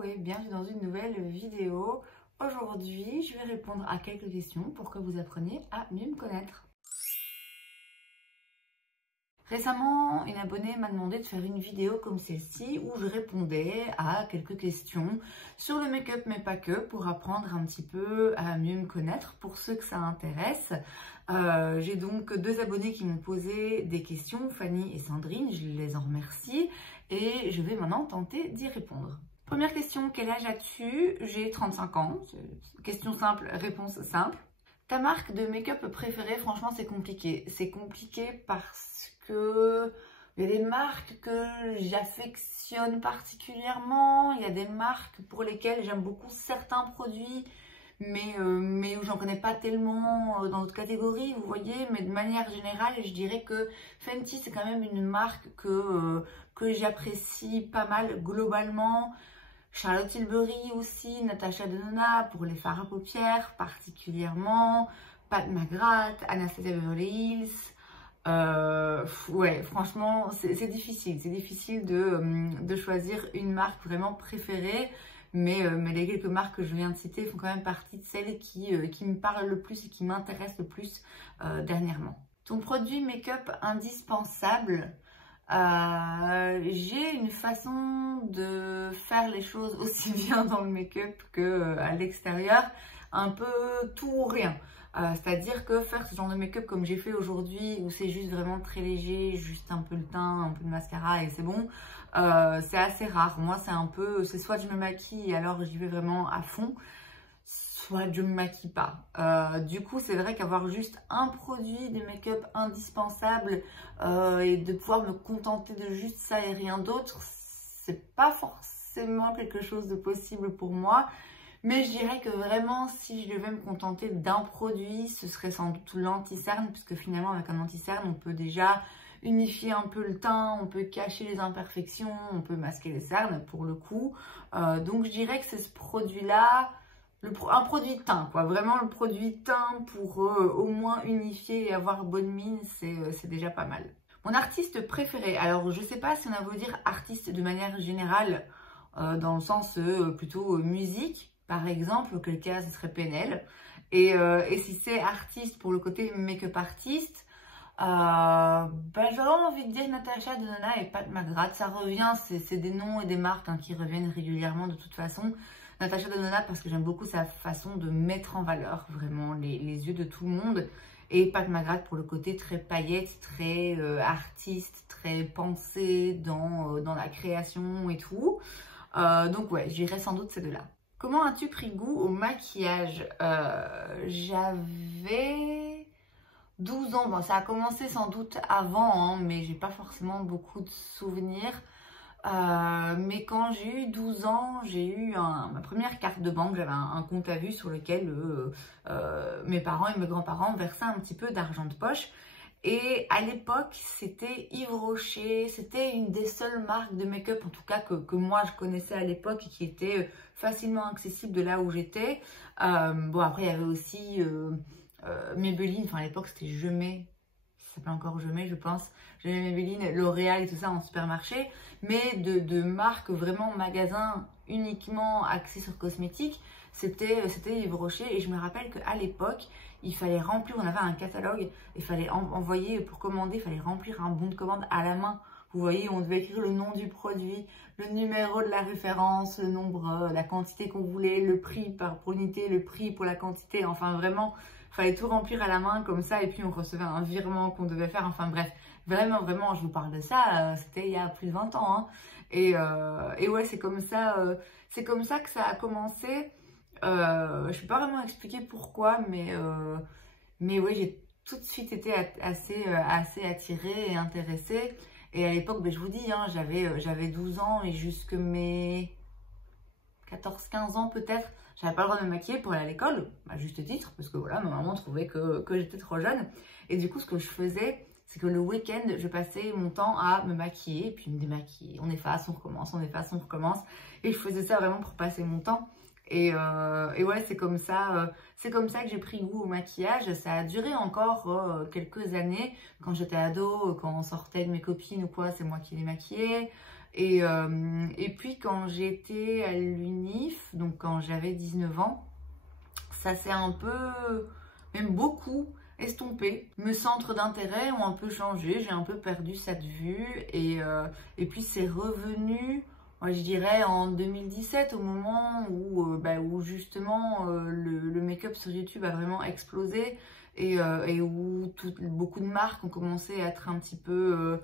Hello et bienvenue dans une nouvelle vidéo. Aujourd'hui, je vais répondre à quelques questions pour que vous appreniez à mieux me connaître. Récemment, une abonnée m'a demandé de faire une vidéo comme celle-ci où je répondais à quelques questions sur le make-up mais pas que, pour apprendre un petit peu à mieux me connaître pour ceux que ça intéresse. J'ai donc deux abonnés qui m'ont posé des questions, Fanny et Sandrine, je les en remercie et je vais maintenant tenter d'y répondre. Première question, quel âge as-tu? J'ai 35 ans, question simple, réponse simple. Ta marque de make-up préférée, franchement c'est compliqué. C'est compliqué parce que il y a des marques que j'affectionne particulièrement, il y a des marques pour lesquelles j'aime beaucoup certains produits, mais où j'en connais pas tellement dans d'autres catégories, vous voyez. Mais de manière générale, je dirais que Fenty c'est quand même une marque que j'apprécie pas mal globalement. Charlotte Tilbury aussi, Natasha Denona pour les fards à paupières particulièrement, Pat McGrath, Anastasia Beverly Hills. Ouais, franchement, c'est difficile de choisir une marque vraiment préférée, mais les quelques marques que je viens de citer font quand même partie de celles qui me parlent le plus et qui m'intéressent le plus dernièrement. Ton produit make-up indispensable? J'ai une façon de faire les choses aussi bien dans le make-up qu'à l'extérieur, un peu tout ou rien. C'est-à-dire que faire ce genre de make-up comme j'ai fait aujourd'hui, où c'est juste vraiment très léger, juste un peu le teint, un peu de mascara et c'est bon, c'est assez rare. Moi c'est soit je me maquille et alors j'y vais vraiment à fond, soit je me maquille pas. Du coup, c'est vrai qu'avoir juste un produit de make-up indispensable et de pouvoir me contenter de juste ça et rien d'autre, c'est pas forcément quelque chose de possible pour moi. Mais je dirais que vraiment, si je devais me contenter d'un produit, ce serait sans doute l'anti-cerne, puisque finalement, avec un anti-cerne, on peut déjà unifier un peu le teint, on peut cacher les imperfections, on peut masquer les cernes pour le coup. Donc, je dirais que c'est ce produit-là. Un produit teint, quoi. Vraiment le produit teint pour au moins unifier et avoir bonne mine, c'est déjà pas mal. Mon artiste préféré, alors je sais pas si on a voulu dire artiste de manière générale, dans le sens plutôt musique, par exemple, auquel cas ce serait PNL. Et si c'est artiste pour le côté make-up artiste, j'aurais envie de dire Natasha Denona et Pat McGrath. Ça revient, c'est des noms et des marques qui reviennent régulièrement de toute façon. Natasha Denona parce que j'aime beaucoup sa façon de mettre en valeur vraiment les yeux de tout le monde. Et Pat McGrath pour le côté très paillette, très artiste, très pensé dans la création et tout. Donc ouais, j'irais sans doute ces deux-là. Comment as-tu pris goût au maquillage? J'avais 12 ans. Bon, ça a commencé sans doute avant, mais j'ai pas forcément beaucoup de souvenirs. Mais quand j'ai eu 12 ans, j'ai eu ma première carte de banque. J'avais un compte à vue sur lequel mes parents et mes grands-parents versaient un petit peu d'argent de poche. Et à l'époque, c'était Yves Rocher. C'était une des seules marques de make-up, en tout cas que moi je connaissais à l'époque et qui était facilement accessible de là où j'étais. Bon, après, il y avait aussi Maybelline. Enfin, à l'époque, c'était Je Mets. Ça s'appelle encore Je Mets, je pense. J'avais Maybelline, L'Oréal et tout ça en supermarché. Mais de marques vraiment magasins uniquement axés sur cosmétiques, c'était Yves Rocher. Et je me rappelle qu'à l'époque, il fallait remplir, on avait un catalogue, il fallait envoyer pour commander, il fallait remplir un bon de commande à la main. Vous voyez, on devait écrire le nom du produit, le numéro de la référence, le nombre, la quantité qu'on voulait, le prix pour unité, le prix pour la quantité. Enfin, vraiment, il fallait tout remplir à la main comme ça. Et puis, on recevait un virement qu'on devait faire. Enfin, bref, vraiment, je vous parle de ça. C'était il y a plus de 20 ans. Et ouais, c'est comme ça que ça a commencé. Je ne vais pas vraiment expliquer pourquoi, mais ouais, j'ai tout de suite été assez attirée et intéressée. Et à l'époque, je vous dis, j'avais 12 ans et jusque mes 14-15 ans peut-être, j'avais pas le droit de me maquiller pour aller à l'école, à juste titre, parce que voilà, ma maman trouvait que j'étais trop jeune. Et du coup, ce que je faisais, c'est que le week-end, je passais mon temps à me maquiller et puis me démaquiller. On efface, on recommence, on efface, on recommence. Et je faisais ça vraiment pour passer mon temps. Et ouais, c'est comme ça que j'ai pris goût au maquillage. Ça a duré encore quelques années. Quand j'étais ado, quand on sortait avec mes copines ou quoi, c'est moi qui les maquillais. Et puis quand j'étais à l'UNIF, donc quand j'avais 19 ans, ça s'est un peu, même beaucoup, estompé. Mes centres d'intérêt ont un peu changé, j'ai un peu perdu ça de vue et puis c'est revenu, moi je dirais en 2017 au moment où justement le make-up sur YouTube a vraiment explosé et où beaucoup de marques ont commencé à être un petit peu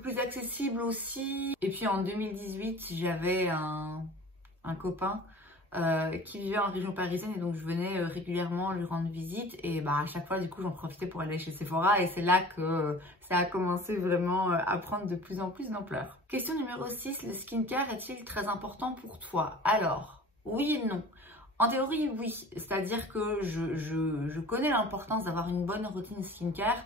plus accessibles aussi. Et puis en 2018, j'avais un copain qui vivait en région parisienne et donc je venais régulièrement lui rendre visite et à chaque fois du coup j'en profitais pour aller chez Sephora et c'est là que ça a commencé vraiment à prendre de plus en plus d'ampleur. Question numéro 6, le skincare est-il très important pour toi? Alors, oui et non. En théorie, oui, c'est-à-dire que je connais l'importance d'avoir une bonne routine skincare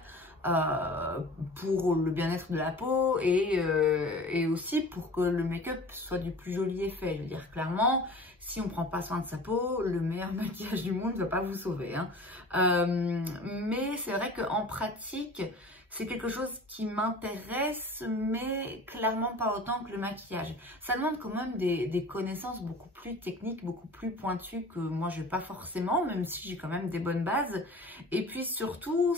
pour le bien-être de la peau et aussi pour que le make-up soit du plus joli effet. Je veux dire, clairement, si on ne prend pas soin de sa peau, le meilleur maquillage du monde ne va pas vous sauver, hein. Mais c'est vrai qu'en pratique, c'est quelque chose qui m'intéresse, mais clairement pas autant que le maquillage. Ça demande quand même des connaissances beaucoup plus techniques, beaucoup plus pointues que moi je n'ai pas forcément, même si j'ai quand même des bonnes bases. Et puis surtout,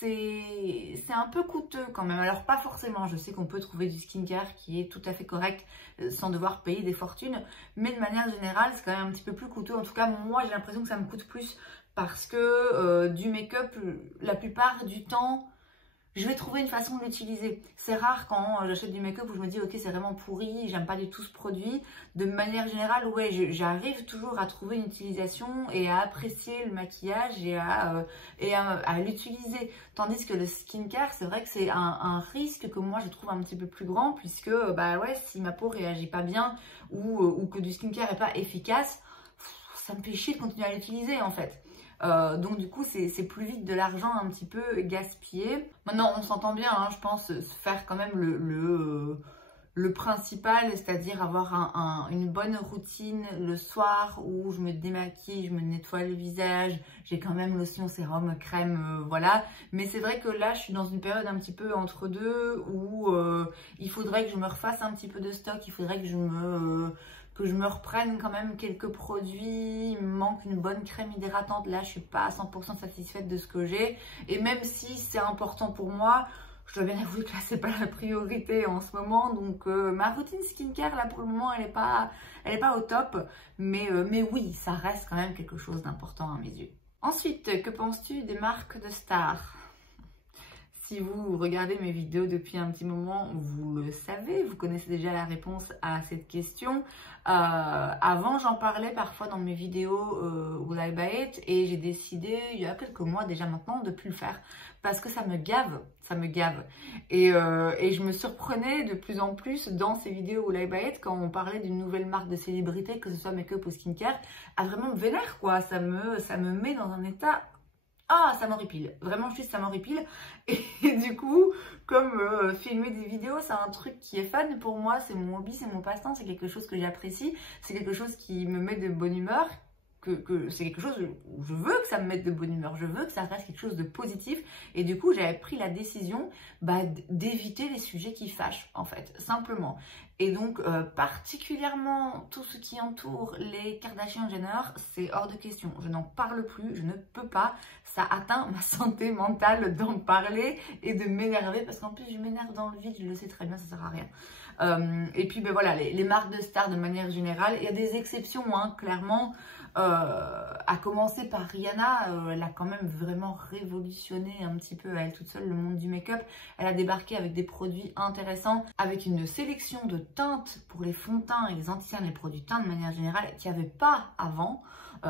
c'est un peu coûteux quand même. Alors pas forcément, je sais qu'on peut trouver du skincare qui est tout à fait correct sans devoir payer des fortunes, mais de manière générale c'est quand même un petit peu plus coûteux. En tout cas moi j'ai l'impression que ça me coûte plus parce que du make-up la plupart du temps je vais trouver une façon de l'utiliser. C'est rare quand j'achète du make-up où je me dis ok c'est vraiment pourri, j'aime pas du tout ce produit. De manière générale, ouais, j'arrive toujours à trouver une utilisation et à apprécier le maquillage et à l'utiliser. Tandis que le skincare, c'est vrai que c'est un risque que moi je trouve un petit peu plus grand puisque si ma peau réagit pas bien ou que du skincare est pas efficace, ça me fait chier de continuer à l'utiliser en fait. Donc du coup c'est plus vite de l'argent un petit peu gaspillé. Maintenant on s'entend bien, hein, je pense faire quand même le principal, c'est-à-dire avoir une bonne routine le soir où je me démaquille, je me nettoie le visage, j'ai quand même lotion, sérum, crème, voilà. Mais c'est vrai que là je suis dans une période un petit peu entre deux où il faudrait que je me refasse un petit peu de stock, il faudrait que je me reprenne quand même quelques produits. Il me manque une bonne crème hydratante. Là, je suis pas à 100% satisfaite de ce que j'ai. Et même si c'est important pour moi, je dois bien avouer que là, c'est pas la priorité en ce moment. Donc, ma routine skincare, là, pour le moment, elle est pas au top. Mais oui, ça reste quand même quelque chose d'important à mes yeux. Ensuite, que penses-tu des marques de stars ? Si vous regardez mes vidéos depuis un petit moment, vous le savez, vous connaissez déjà la réponse à cette question. Avant, j'en parlais parfois dans mes vidéos Will I Buy It et j'ai décidé, il y a quelques mois déjà maintenant, de plus le faire parce que ça me gave, ça me gave. Et je me surprenais de plus en plus dans ces vidéos Will I Buy It quand on parlait d'une nouvelle marque de célébrité, que ce soit make-up ou skincare, à vraiment me vénère quoi, ça me met dans un état... Ah, ça m'horripile, vraiment juste ça m'horripile. Et du coup, comme filmer des vidéos, c'est un truc qui est fun pour moi, c'est mon hobby, c'est mon passe-temps, c'est quelque chose que j'apprécie, c'est quelque chose qui me met de bonne humeur, c'est quelque chose où je veux que ça me mette de bonne humeur, je veux que ça reste quelque chose de positif. Et du coup, j'avais pris la décision d'éviter les sujets qui fâchent, en fait, simplement. Et donc, particulièrement tout ce qui entoure les Kardashian-Jenner, c'est hors de question. Je n'en parle plus, je ne peux pas. Ça atteint ma santé mentale d'en parler et de m'énerver. Parce qu'en plus, je m'énerve dans le vide, je le sais très bien, ça sert à rien. Et puis, voilà, les marques de stars de manière générale, il y a des exceptions, hein, clairement. À commencer par Rihanna, elle a quand même vraiment révolutionné un petit peu à elle toute seule le monde du make-up. Elle a débarqué avec des produits intéressants, avec une sélection de teintes pour les fonds de teint et les anti-cernes et les produits teints de manière générale qu'il n'y avait pas avant.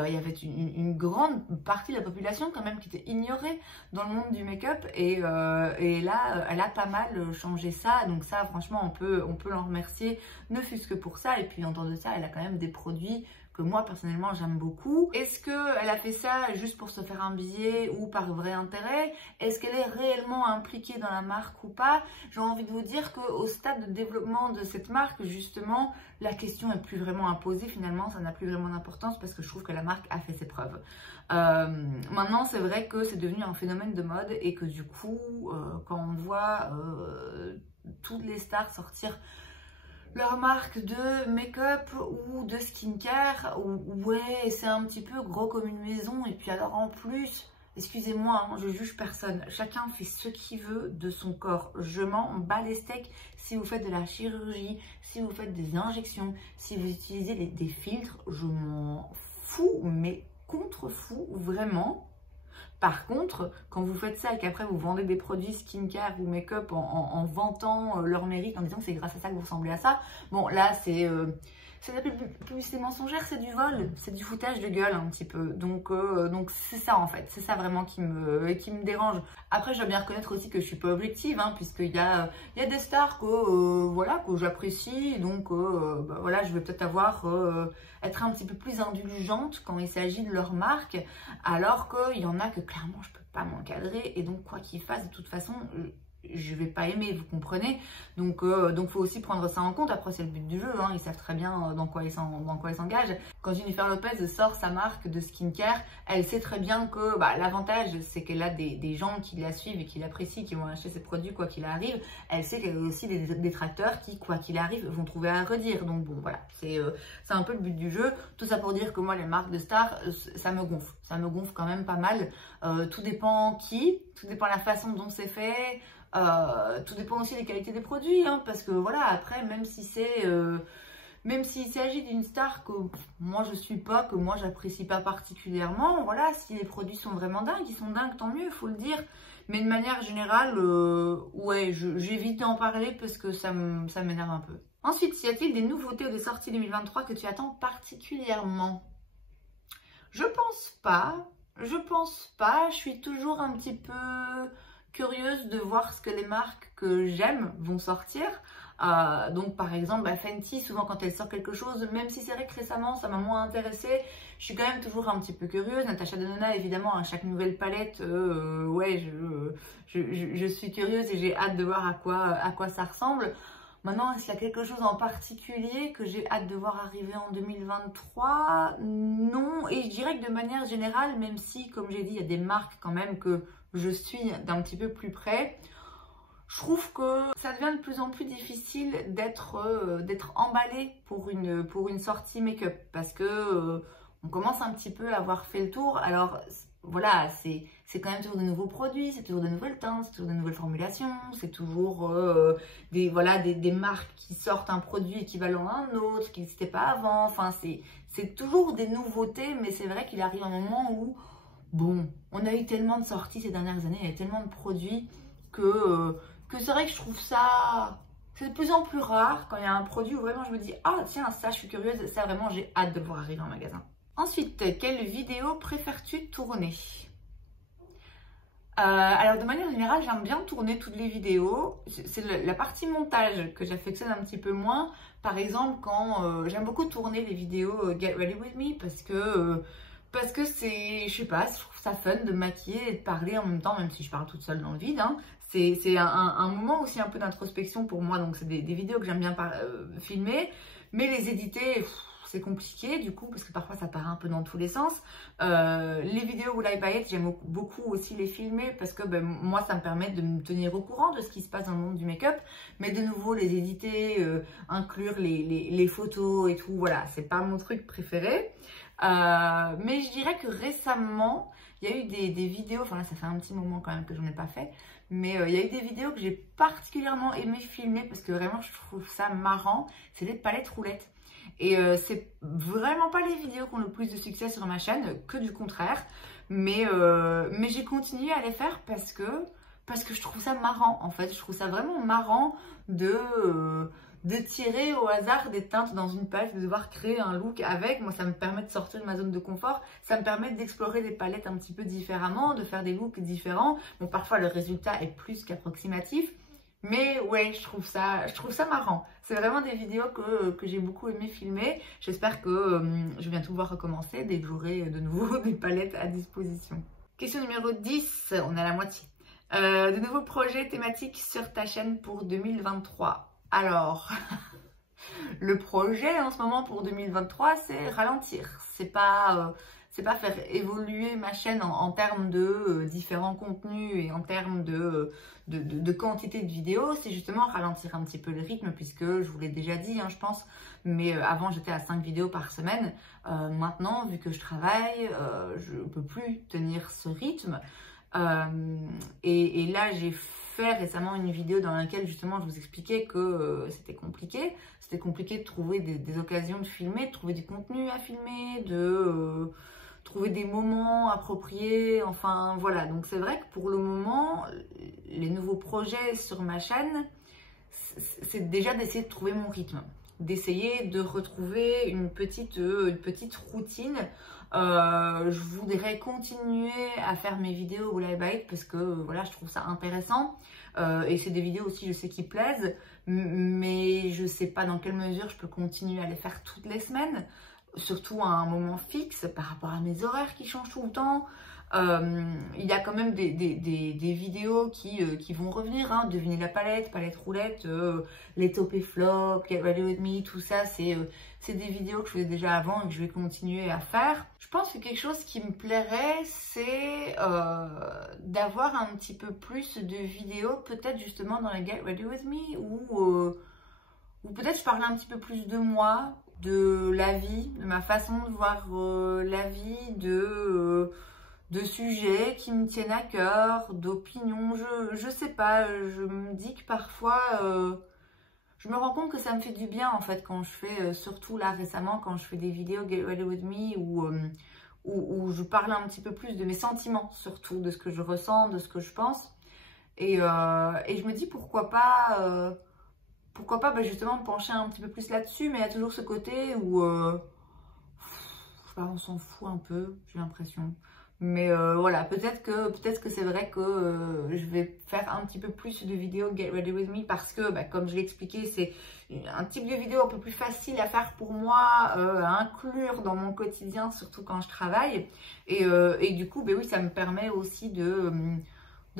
Il y avait une grande partie de la population quand même qui était ignorée dans le monde du make-up et là elle a pas mal changé ça, donc ça franchement on peut l'en remercier, ne fût-ce que pour ça. Et puis en dehors de ça, elle a quand même des produits que moi personnellement j'aime beaucoup. Est-ce qu'elle a fait ça juste pour se faire un billet ou par vrai intérêt? Est-ce qu'elle est réellement impliquée dans la marque ou pas? J'ai envie de vous dire qu'au stade de développement de cette marque, justement, la question n'est plus vraiment imposée finalement, ça n'a plus vraiment d'importance parce que je trouve que la marque a fait ses preuves. Maintenant c'est vrai que c'est devenu un phénomène de mode et que du coup quand on voit toutes les stars sortir leur marque de make-up ou de skincare, ouais, c'est un petit peu gros comme une maison. Et puis alors en plus, excusez-moi, hein, je juge personne. Chacun fait ce qu'il veut de son corps. Je m'en bats les steaks. Si vous faites de la chirurgie, si vous faites des injections, si vous utilisez des filtres, je m'en fous, mais contre-fou, vraiment. Par contre, quand vous faites ça et qu'après vous vendez des produits skincare ou make-up en vantant leur mérite, en disant que c'est grâce à ça que vous ressemblez à ça, bon là c'est de la publicité mensongère, c'est du vol, c'est du foutage de gueule un petit peu. Donc c'est ça en fait, c'est ça vraiment qui me dérange. Après je dois bien reconnaître aussi que je suis pas objective, hein, puisqu'il y a des stars voilà, que j'apprécie, donc bah, voilà, je vais peut-être être un petit peu plus indulgente quand il s'agit de leur marque, alors qu'il y en a que clairement je peux pas m'encadrer, et donc quoi qu'ils fassent de toute façon je vais pas aimer, vous comprenez. Donc faut aussi prendre ça en compte. Après c'est le but du jeu, hein. Ils savent très bien dans quoi ils s'engagent. Quand Jennifer Lopez sort sa marque de skincare, elle sait très bien que l'avantage c'est qu'elle a des gens qui la suivent et qui l'apprécient, qui vont acheter ses produits quoi qu'il arrive. Elle sait qu'elle a aussi des détracteurs qui quoi qu'il arrive vont trouver à redire. Donc bon voilà, c'est un peu le but du jeu. Tout ça pour dire que moi les marques de stars, ça me gonfle quand même pas mal. Tout dépend tout dépend la façon dont c'est fait. Tout dépend aussi des qualités des produits, hein, parce que voilà, après, même s'il s'agit d'une star que moi je suis pas, que moi j'apprécie pas particulièrement, voilà, si les produits sont vraiment dingues, ils sont dingues, tant mieux, il faut le dire. Mais de manière générale, ouais, j'évite d'en parler parce que ça m'énerve un peu. Ensuite, y a-t-il des nouveautés ou des sorties 2023 que tu attends particulièrement? Je pense pas. Je suis toujours un petit peu curieuse de voir ce que les marques que j'aime vont sortir. Donc par exemple Fenty, souvent quand elle sort quelque chose, même si c'est vrai que récemment ça m'a moins intéressée, je suis quand même toujours un petit peu curieuse. Natasha Denona évidemment, à chaque nouvelle palette, ouais, je suis curieuse et j'ai hâte de voir à quoi ça ressemble. Maintenant, est-ce qu'il y a quelque chose en particulier que j'ai hâte de voir arriver en 2023? Non, et je dirais que de manière générale, même si, comme j'ai dit, il y a des marques quand même que je suis d'un petit peu plus près, je trouve que ça devient de plus en plus difficile d'être emballé pour une sortie make-up, parce que on commence un petit peu à avoir fait le tour. Alors voilà, c'est quand même toujours de nouveaux produits, c'est toujours de nouvelles teintes, c'est toujours de nouvelles formulations, c'est toujours des marques qui sortent un produit équivalent à un autre, qui n'existait pas avant. Enfin, c'est toujours des nouveautés, mais c'est vrai qu'il arrive un moment où, bon, on a eu tellement de sorties ces dernières années, il y a tellement de produits que c'est vrai que je trouve ça... C'est de plus en plus rare quand il y a un produit où vraiment je me dis « Ah tiens, ça je suis curieuse, ça vraiment j'ai hâte de le voir arriver en magasin ». Ensuite, quelle vidéo préfères-tu tourner? Alors de manière générale, j'aime bien tourner toutes les vidéos. C'est la partie montage que j'affectionne un petit peu moins. Par exemple, quand j'aime beaucoup tourner les vidéos Get Ready With Me parce que c'est, je sais pas, je trouve ça fun de maquiller et de parler en même temps, même si je parle toute seule dans le vide, hein. C'est un moment aussi un peu d'introspection pour moi, donc c'est des vidéos que j'aime bien filmer, mais les éditer, c'est compliqué du coup, parce que parfois ça part un peu dans tous les sens. Les vidéos où I Buy It, j'aime beaucoup aussi les filmer, parce que moi ça me permet de me tenir au courant de ce qui se passe dans le monde du make-up, mais de nouveau les éditer, inclure les photos et tout, voilà, c'est pas mon truc préféré. Mais je dirais que récemment, il y a eu des vidéos, enfin là ça fait un petit moment quand même que j'en ai pas fait, mais il y a eu des vidéos que j'ai particulièrement aimé filmer parce que vraiment je trouve ça marrant, c'est les palettes roulettes. Et c'est vraiment pas les vidéos qui ont le plus de succès sur ma chaîne, que du contraire, mais j'ai continué à les faire parce que je trouve ça marrant en fait, je trouve ça vraiment marrant de tirer au hasard des teintes dans une palette, de devoir créer un look avec. Moi ça me permet de sortir de ma zone de confort, ça me permet d'explorer des palettes un petit peu différemment, de faire des looks différents. Bon, parfois le résultat est plus qu'approximatif, mais ouais, je trouve ça marrant. C'est vraiment des vidéos que j'ai beaucoup aimé filmer. J'espère que je vais bientôt pouvoir recommencer dès que j'aurai de nouveau des palettes à disposition. Question numéro 10, on est à la moitié. De nouveaux projets thématiques sur ta chaîne pour 2023. Alors, le projet en ce moment pour 2023, c'est ralentir. C'est pas c'est pas faire évoluer ma chaîne en termes de différents contenus et en termes de quantité de vidéos, c'est justement ralentir un petit peu le rythme, puisque je vous l'ai déjà dit, hein, je pense, mais avant j'étais à 5 vidéos par semaine. Maintenant, vu que je travaille, je ne peux plus tenir ce rythme. Et là, j'ai fait récemment une vidéo dans laquelle justement je vous expliquais que c'était compliqué. C'était compliqué de trouver des occasions de filmer, de trouver du contenu à filmer, de trouver des moments appropriés. Enfin voilà, donc c'est vrai que pour le moment, les nouveaux projets sur ma chaîne, c'est déjà d'essayer de trouver mon rythme, d'essayer de retrouver une petite routine. Je voudrais continuer à faire mes vidéos Will I Bite parce que voilà, je trouve ça intéressant et c'est des vidéos aussi, je sais, qui plaisent, mais je sais pas dans quelle mesure je peux continuer à les faire toutes les semaines, surtout à un moment fixe par rapport à mes horaires qui changent tout le temps. Il y a quand même des vidéos qui vont revenir, hein. Devinez la palette roulette, les top et flop, Get Ready With Me, tout ça, c'est des vidéos que je faisais déjà avant et que je vais continuer à faire. Je pense que quelque chose qui me plairait, c'est d'avoir un petit peu plus de vidéos, peut-être justement dans les Get Ready With Me, ou peut-être je parlais un petit peu plus de moi, de la vie, de ma façon de voir la vie, de sujets qui me tiennent à cœur, d'opinions, je sais pas, je me dis que parfois, je me rends compte que ça me fait du bien en fait quand je fais, surtout là récemment, quand je fais des vidéos Get Ready With Me où je parle un petit peu plus de mes sentiments, surtout de ce que je ressens, de ce que je pense. Et je me dis pourquoi pas justement me pencher un petit peu plus là-dessus, mais il y a toujours ce côté où, je sais pas, on s'en fout un peu, j'ai l'impression. Mais voilà, peut-être que c'est vrai que je vais faire un petit peu plus de vidéos Get Ready With Me parce que, comme je l'ai expliqué, c'est un type de vidéo un peu plus facile à faire pour moi, à inclure dans mon quotidien, surtout quand je travaille. Et du coup, oui, ça me permet aussi de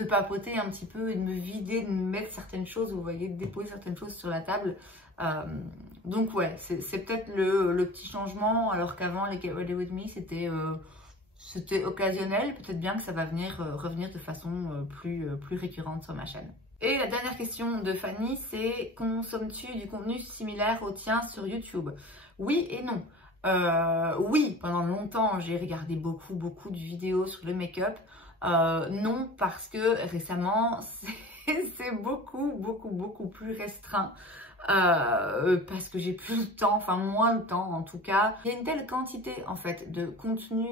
papoter un petit peu et de me vider, de me mettre certaines choses, vous voyez, de déposer certaines choses sur la table. Donc ouais, c'est peut-être le petit changement, alors qu'avant, les Get Ready With Me, c'était occasionnel, peut-être bien que ça va revenir de façon plus récurrente sur ma chaîne. Et la dernière question de Fanny, c'est: consommes-tu du contenu similaire au tien sur YouTube? Oui et non. Oui, pendant longtemps, j'ai regardé beaucoup de vidéos sur le make-up. Non, parce que récemment, c'est beaucoup plus restreint. Parce que j'ai plus le temps, enfin moins le temps en tout cas. Il y a une telle quantité en fait de contenu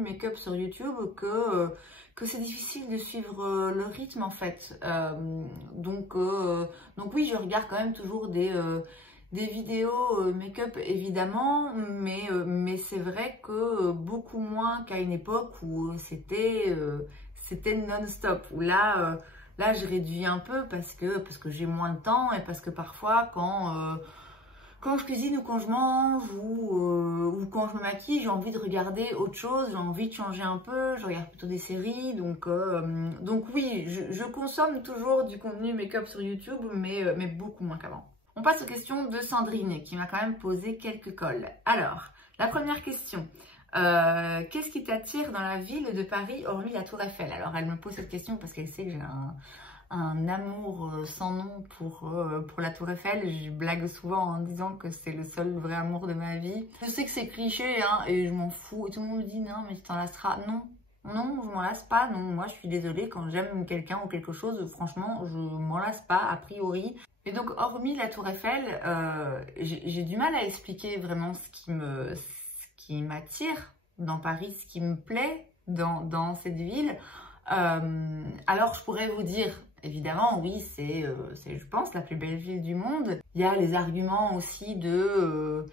make-up sur YouTube que c'est difficile de suivre le rythme en fait. Donc oui, je regarde quand même toujours des vidéos make-up évidemment, mais c'est vrai que beaucoup moins qu'à une époque où c'était non-stop, où là, je réduis un peu parce que j'ai moins de temps et parce que parfois, quand je cuisine ou quand je mange ou quand je me maquille, j'ai envie de regarder autre chose, j'ai envie de changer un peu, je regarde plutôt des séries. Donc oui, je consomme toujours du contenu make-up sur YouTube, mais beaucoup moins qu'avant. On passe aux questions de Sandrine qui m'a quand même posé quelques colles. Alors, la première question. Qu'est-ce qui t'attire dans la ville de Paris hormis la Tour Eiffel? Alors elle me pose cette question parce qu'elle sait que j'ai un amour sans nom pour la Tour Eiffel. Je blague souvent en disant que c'est le seul vrai amour de ma vie. Je sais que c'est cliché hein, et je m'en fous, et tout le monde me dit non mais tu t'en lasseras. Non, je m'en lasse pas, non, moi je suis désolée, quand j'aime quelqu'un ou quelque chose, franchement je m'en lasse pas a priori. Et donc hormis la Tour Eiffel, j'ai du mal à expliquer vraiment ce qui m'attire dans Paris, ce qui me plaît dans cette ville. Alors je pourrais vous dire, évidemment, oui, c'est je pense la plus belle ville du monde. Il y a les arguments aussi de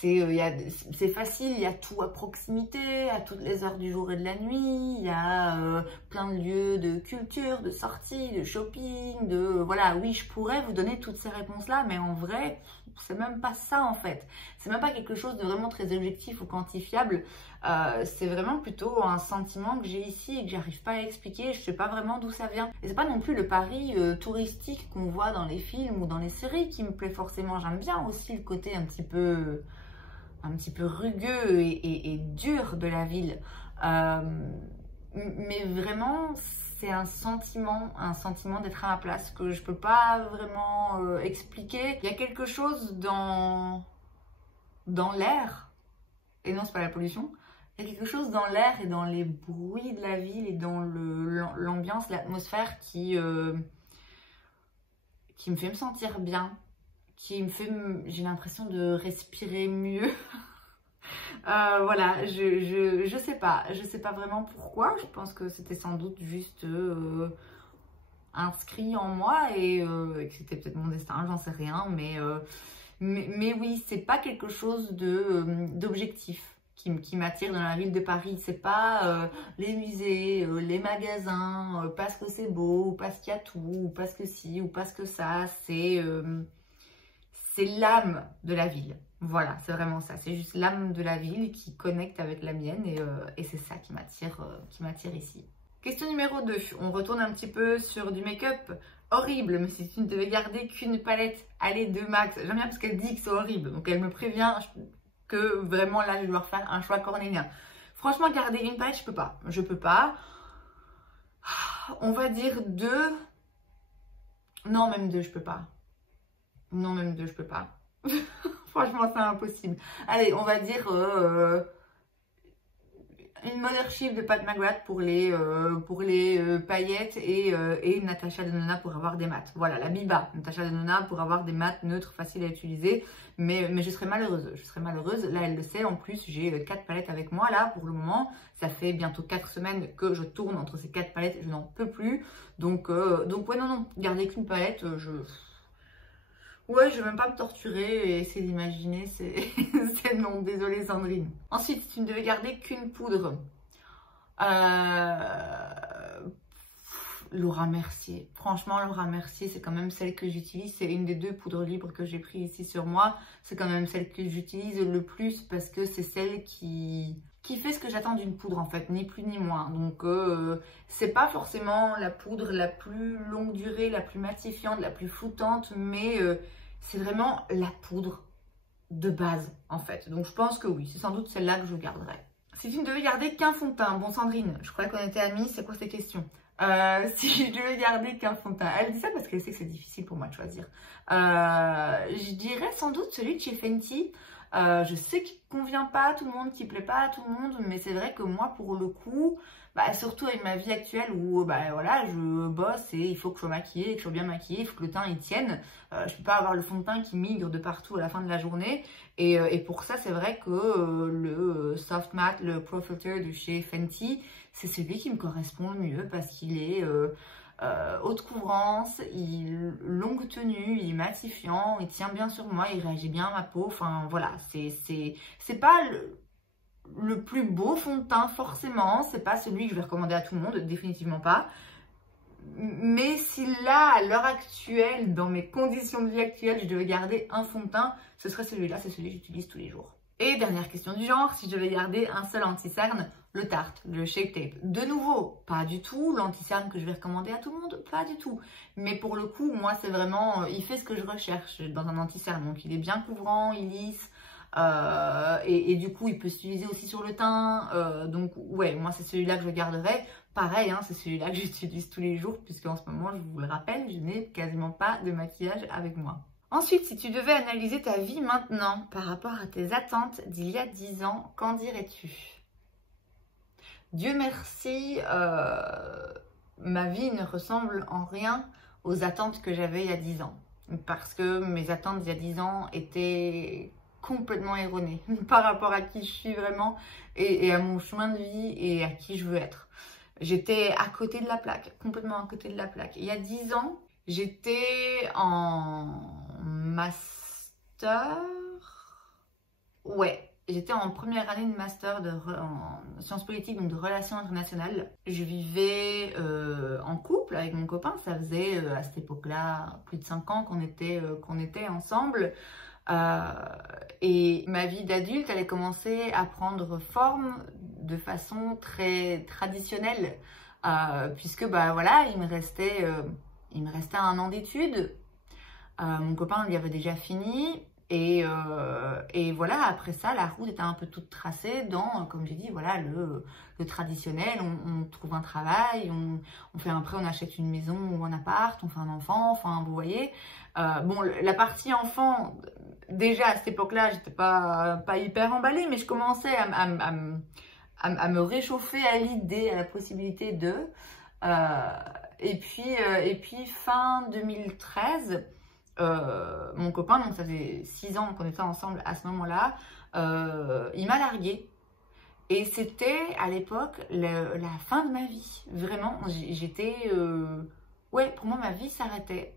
c'est facile, il y a tout à proximité, à toutes les heures du jour et de la nuit, il y a plein de lieux de culture, de sorties, de shopping, voilà, oui, je pourrais vous donner toutes ces réponses-là, mais en vrai, c'est même pas ça en fait. C'est même pas quelque chose de vraiment très objectif ou quantifiable. C'est vraiment plutôt un sentiment que j'ai ici et que j'arrive pas à expliquer. Je sais pas vraiment d'où ça vient. Et c'est pas non plus le Paris touristique qu'on voit dans les films ou dans les séries qui me plaît forcément. J'aime bien aussi le côté un petit peu un petit peu rugueux et dur de la ville. Mais vraiment, c'est un sentiment d'être à ma place que je peux pas vraiment expliquer. Il y a quelque chose dans l'air, et non, c'est pas la pollution. Il y a quelque chose dans l'air et dans les bruits de la ville et dans l'ambiance, l'atmosphère qui me fait me sentir bien, qui me fait, j'ai l'impression de respirer mieux. Voilà, je sais pas vraiment pourquoi. Je pense que c'était sans doute juste inscrit en moi et que c'était peut-être mon destin, j'en sais rien. Mais oui, c'est pas quelque chose d'objectif qui m'attire dans la ville de Paris. C'est pas les musées, les magasins, parce que c'est beau, ou parce qu'il y a tout, ou parce que ci, ou parce que ça. C'est l'âme de la ville. Voilà, c'est vraiment ça. C'est juste l'âme de la ville qui connecte avec la mienne et c'est ça qui m'attire ici. Question numéro 2. On retourne un petit peu sur du make-up. Horrible, mais si tu ne devais garder qu'une palette, allez, 2 max. J'aime bien parce qu'elle dit que c'est horrible. Donc elle me prévient que vraiment là, je vais devoir faire un choix cornélien. Franchement, garder une palette, je peux pas. Je peux pas. On va dire 2. Non, même 2, je peux pas. Non, même 2, je peux pas. Franchement, c'est impossible. Allez, on va dire une Mothership de Pat McGrath pour les paillettes et Natasha Denona pour avoir des mattes. Voilà, la Biba, Natasha Denona pour avoir des mattes neutres, faciles à utiliser. Mais je serais malheureuse. Je serais malheureuse. Là, elle le sait. En plus, j'ai 4 palettes avec moi. Là, pour le moment, ça fait bientôt 4 semaines que je tourne entre ces 4 palettes. Je n'en peux plus. Donc ouais, non. Garder qu'une palette, ouais, je vais même pas me torturer et essayer d'imaginer, c'est non, désolée Sandrine. Ensuite, si tu ne devais garder qu'une poudre, Laura Mercier. Franchement, Laura Mercier, c'est quand même celle que j'utilise. C'est une des 2 poudres libres que j'ai pris ici sur moi. C'est quand même celle que j'utilise le plus parce que c'est celle qui fait ce que j'attends d'une poudre en fait, ni plus ni moins. Donc c'est pas forcément la poudre la plus longue durée, la plus matifiante, la plus floutante, mais c'est vraiment la poudre de base en fait. Donc je pense que oui, c'est sans doute celle-là que je garderai. Si tu ne devais garder qu'un fond de teint, bon Sandrine, je croyais qu'on était amis, c'est quoi ces questions? Si je devais garder qu'un fond de teint, elle dit ça parce qu'elle sait que c'est difficile pour moi de choisir. Je dirais sans doute celui de chez Fenty. Je sais qu'il ne convient pas à tout le monde, qu'il ne plaît pas à tout le monde, mais c'est vrai que moi, pour le coup, surtout avec ma vie actuelle où voilà, je bosse et il faut que je sois maquillée, que je sois bien maquillée, il faut que le teint il tienne. Je ne peux pas avoir le fond de teint qui migre de partout à la fin de la journée. Et pour ça, c'est vrai que le Soft Matte, le Pro Filter de chez Fenty, c'est celui qui me correspond le mieux parce qu'il est haute couvrance, longue tenue, il est matifiant, il tient bien sur moi, il réagit bien à ma peau. Enfin voilà, c'est pas le plus beau fond de teint forcément, c'est pas celui que je vais recommander à tout le monde, définitivement pas. Mais si là, à l'heure actuelle, dans mes conditions de vie actuelles, je devais garder un fond de teint, ce serait celui-là, c'est celui que j'utilise tous les jours. Et dernière question du genre, si je devais garder un seul anti-cerne, le Tarte, le Shape Tape. De nouveau, pas du tout l'anti-cerne que je vais recommander à tout le monde, pas du tout. Mais pour le coup, moi, c'est vraiment, il fait ce que je recherche dans un anti-cerne. Donc, il est bien couvrant, il lisse, et du coup, il peut s'utiliser aussi sur le teint. Donc, ouais, moi, c'est celui-là que je garderai. Pareil, hein, c'est celui-là que j'utilise tous les jours, puisque en ce moment, je vous le rappelle, je n'ai quasiment pas de maquillage avec moi. Ensuite, si tu devais analyser ta vie maintenant par rapport à tes attentes d'il y a 10 ans, qu'en dirais-tu? Dieu merci, ma vie ne ressemble en rien aux attentes que j'avais il y a 10 ans. Parce que mes attentes il y a 10 ans étaient complètement erronées par rapport à qui je suis vraiment et à mon chemin de vie et à qui je veux être. J'étais à côté de la plaque, complètement à côté de la plaque. Il y a 10 ans, j'étais en master. Ouais, j'étais en première année de master en sciences politiques, donc de relations internationales. Je vivais en couple avec mon copain. Ça faisait à cette époque-là plus de 5 ans qu'on était ensemble. Et ma vie d'adulte allait commencer à prendre forme de façon très traditionnelle. Puisque voilà, il me restait 1 an d'études. Mon copain il avait déjà fini Et voilà, après ça, la route était un peu toute tracée dans, comme j'ai dit, voilà, le traditionnel. On trouve un travail, on fait après, on achète une maison ou un appart, on fait un enfant, enfin, vous voyez. Bon, la partie enfant, déjà à cette époque-là, j'étais pas hyper emballée, mais je commençais à me réchauffer à l'idée, à la possibilité de. Et puis fin 2013, mon copain, donc ça faisait 6 ans qu'on était ensemble à ce moment-là, il m'a larguée. Et c'était à l'époque la fin de ma vie. Vraiment, j'étais... ouais, pour moi, ma vie s'arrêtait.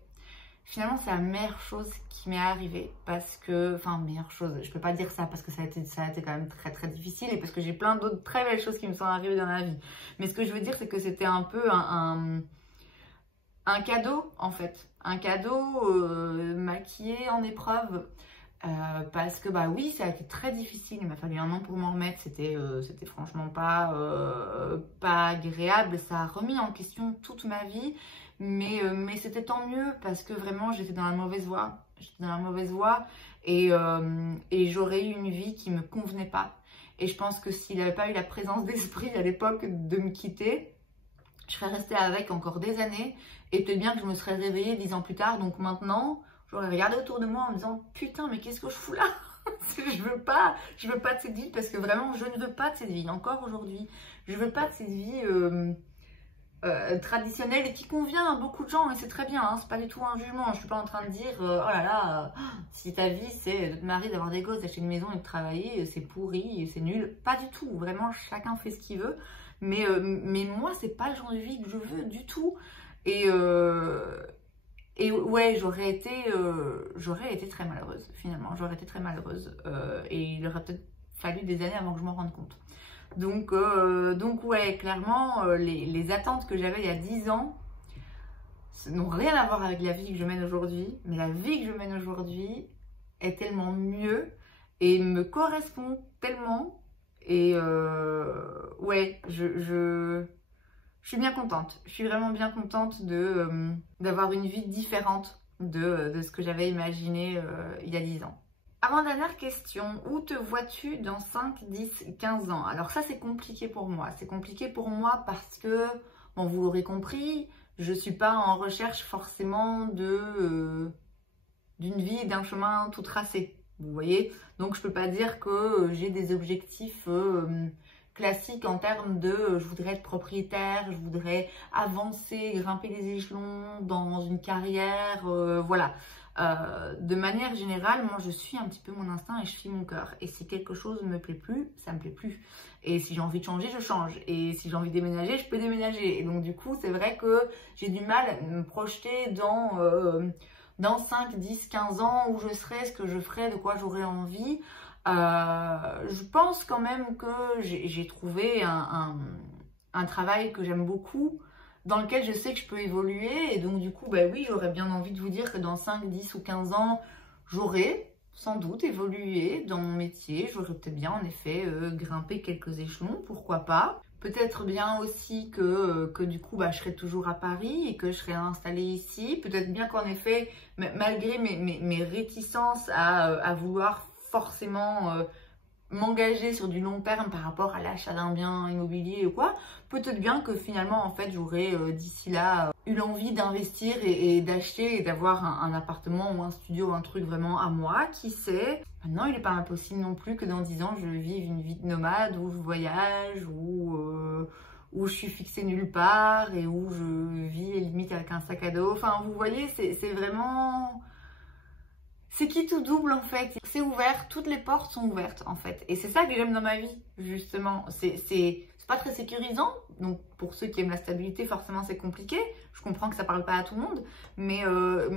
Finalement, c'est la meilleure chose qui m'est arrivée parce que... Enfin, meilleure chose, je peux pas dire ça parce que ça a été quand même très très difficile et parce que j'ai plein d'autres très belles choses qui me sont arrivées dans la vie. Mais ce que je veux dire, c'est que c'était un peu un cadeau en fait. Un cadeau maquillé en épreuve. Parce que bah oui, ça a été très difficile, il m'a fallu un an pour m'en remettre, c'était franchement pas agréable, ça a remis en question toute ma vie, mais c'était tant mieux parce que vraiment j'étais dans la mauvaise voie, et j'aurais eu une vie qui me convenait pas. Et je pense que s'il n'avait pas eu la présence d'esprit à l'époque de me quitter, je serais restée avec encore des années, et peut-être bien que je me serais réveillée 10 ans plus tard, donc maintenant... J'aurais regardé autour de moi en me disant putain mais qu'est-ce que je fous là. je veux pas de cette vie parce que vraiment je ne veux pas de cette vie encore aujourd'hui. Je veux pas de cette vie traditionnelle et qui convient à beaucoup de gens et c'est très bien, hein, c'est pas du tout un jugement. Je suis pas en train de dire oh là là si ta vie c'est de te marier, d'avoir des gosses, d'acheter une maison et de travailler, c'est pourri, c'est nul. Pas du tout, vraiment chacun fait ce qu'il veut. Mais moi c'est pas le genre de vie que je veux du tout. Et ouais, j'aurais été très malheureuse, finalement. J'aurais été très malheureuse. Et il aurait peut-être fallu des années avant que je m'en rende compte. Donc ouais, clairement, les attentes que j'avais il y a 10 ans n'ont rien à voir avec la vie que je mène aujourd'hui. Mais la vie que je mène aujourd'hui est tellement mieux et me correspond tellement. Et ouais, je suis bien contente, je suis vraiment bien contente d'avoir une vie différente de ce que j'avais imaginé il y a 10 ans. Avant-dernière question, où te vois-tu dans 5, 10, 15 ans? Alors ça c'est compliqué pour moi, parce que, bon vous l'aurez compris, je ne suis pas en recherche forcément d'une vie et d'un chemin tout tracé, vous voyez. Donc je peux pas dire que j'ai des objectifs... classique en termes de je voudrais être propriétaire, je voudrais avancer, grimper les échelons dans une carrière, voilà. De manière générale, moi je suis un petit peu mon instinct et je suis mon cœur. Et si quelque chose ne me plaît plus, ça me plaît plus. Et si j'ai envie de changer, je change. Et si j'ai envie de déménager, je peux déménager. Et donc du coup, c'est vrai que j'ai du mal à me projeter dans 5, 10, 15 ans où je serai, ce que je ferai, de quoi j'aurai envie. Je pense quand même que j'ai trouvé un travail que j'aime beaucoup, dans lequel je sais que je peux évoluer. Et donc du coup, bah oui, j'aurais bien envie de vous dire que dans 5, 10 ou 15 ans, j'aurai sans doute évolué dans mon métier. J'aurais peut-être bien en effet grimpé quelques échelons, pourquoi pas. Peut-être bien aussi que du coup, bah, je serai toujours à Paris et que je serai installée ici. Peut-être bien qu'en effet, malgré mes réticences à vouloir forcément m'engager sur du long terme par rapport à l'achat d'un bien immobilier ou quoi, peut-être bien que finalement en fait j'aurais d'ici là eu l'envie d'investir et d'acheter et d'avoir un appartement ou un studio, un truc vraiment à moi, qui sait. Maintenant il n'est pas impossible non plus que dans 10 ans je vive une vie de nomade où je voyage, où je suis fixée nulle part et où je vis limite avec un sac à dos. Enfin vous voyez, c'est vraiment... C'est qui tout double en fait, c'est ouvert, toutes les portes sont ouvertes en fait. Et c'est ça que j'aime dans ma vie, justement. C'est pas très sécurisant, donc pour ceux qui aiment la stabilité, forcément c'est compliqué. Je comprends que ça parle pas à tout le monde, mais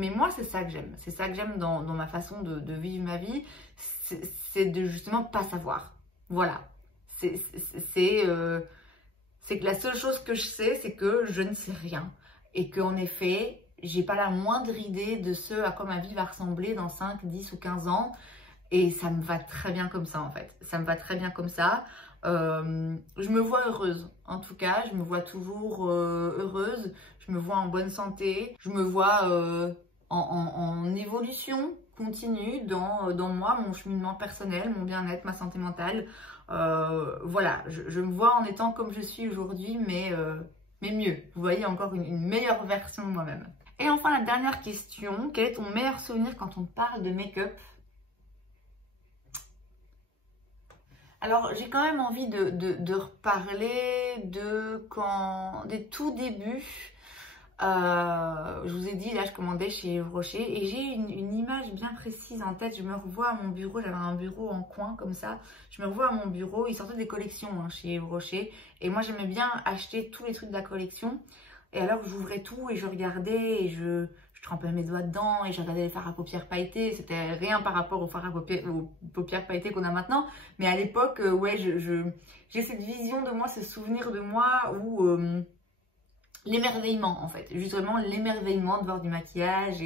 moi c'est ça que j'aime. C'est ça que j'aime dans ma façon de vivre ma vie, c'est de justement pas savoir. Voilà, c'est que la seule chose que je sais, c'est que je ne sais rien. Et qu'en effet... j'ai pas la moindre idée de ce à quoi ma vie va ressembler dans 5, 10 ou 15 ans. Et ça me va très bien comme ça en fait. Ça me va très bien comme ça. Je me vois heureuse. En tout cas, je me vois toujours heureuse. Je me vois en bonne santé. Je me vois en évolution continue dans moi, mon cheminement personnel, mon bien-être, ma santé mentale. Voilà, je me vois en étant comme je suis aujourd'hui, mais mieux. Vous voyez, encore une meilleure version de moi-même. Et enfin, la dernière question, quel est ton meilleur souvenir quand on parle de make-up? Alors, j'ai quand même envie de reparler des tout débuts. Je vous ai dit, là, je commandais chez Yves Rocher et j'ai une image bien précise en tête. Je me revois à mon bureau, j'avais un bureau en coin comme ça. Je me revois à mon bureau, il sortait des collections chez Yves Rocher. Et moi, j'aimais bien acheter tous les trucs de la collection. Et alors, j'ouvrais tout et je regardais et je trempais mes doigts dedans et je regardais les fards à paupières pailletées. C'était rien par rapport aux fards à paupières pailletées qu'on a maintenant. Mais à l'époque, ouais, j'ai cette vision de moi, ce souvenir de moi où... l'émerveillement en fait, justement l'émerveillement de voir du maquillage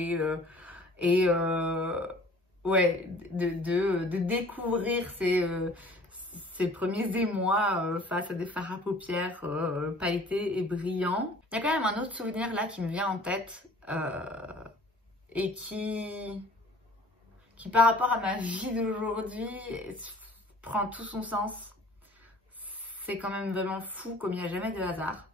ouais, de découvrir ces premiers émois face à des fards à paupières pailletés et brillants. Il y a quand même un autre souvenir là qui me vient en tête et qui par rapport à ma vie d'aujourd'hui prend tout son sens. C'est quand même vraiment fou comme il n'y a jamais de hasard.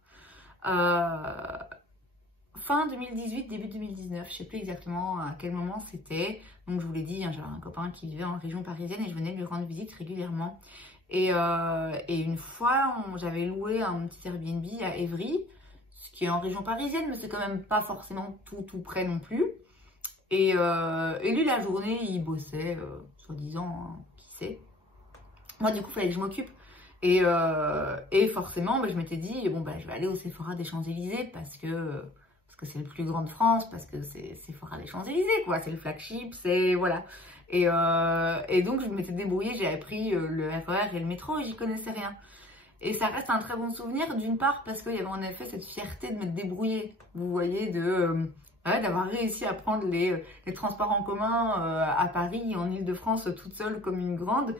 Fin 2018, début 2019, je sais plus exactement à quel moment c'était. Donc je vous l'ai dit, j'avais un copain qui vivait en région parisienne et je venais lui rendre visite régulièrement. Et une fois, j'avais loué un petit Airbnb à Évry, ce qui est en région parisienne, mais c'est quand même pas forcément tout près non plus. Et lui, la journée, il bossait, soi-disant, hein, qui sait. Moi, du coup, il fallait que je m'occupe. Et forcément, je m'étais dit, bon, je vais aller au Sephora des Champs-Élysées parce que c'est le plus grand de France, parce que c'est Sephora des Champs-Élysées, quoi. C'est le flagship, c'est... Voilà. Et donc, je m'étais débrouillée, j'avais pris le RER et le métro et j'y connaissais rien. Et ça reste un très bon souvenir, d'une part, parce qu'il y avait en effet cette fierté de m'être débrouillée. Vous voyez, d'avoir réussi à prendre les transports en commun à Paris, en Île-de-France, toute seule comme une grande.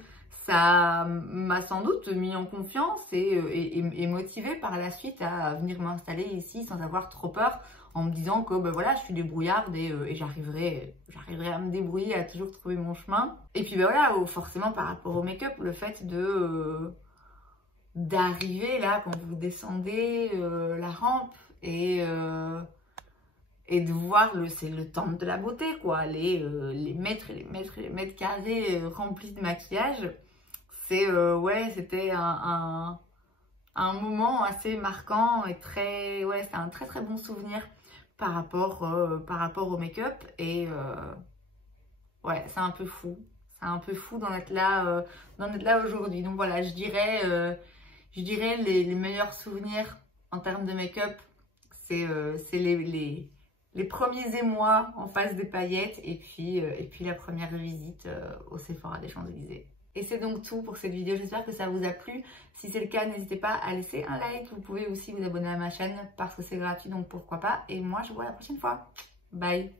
Ça m'a sans doute mis en confiance et motivée par la suite à venir m'installer ici sans avoir trop peur, en me disant que voilà, je suis débrouillarde et j'arriverai à me débrouiller, à toujours trouver mon chemin. Et puis voilà, forcément par rapport au make-up, le fait d'arriver là quand vous descendez la rampe et de voir c'est le temple de la beauté, quoi, les mètres et les mètres carrés remplis de maquillage. Ouais, c'était un moment assez marquant et ouais, c'est un très bon souvenir par rapport au make-up. Et ouais, c'est un peu fou. C'est un peu fou d'en être là, aujourd'hui. Donc voilà, je dirais les meilleurs souvenirs en termes de make-up, c'est les premiers émois en face des paillettes et puis la première visite au Sephora des Champs-Élysées. Et c'est donc tout pour cette vidéo, j'espère que ça vous a plu. Si c'est le cas, n'hésitez pas à laisser un like. Vous pouvez aussi vous abonner à ma chaîne parce que c'est gratuit, donc pourquoi pas. Et moi, je vous vois la prochaine fois. Bye!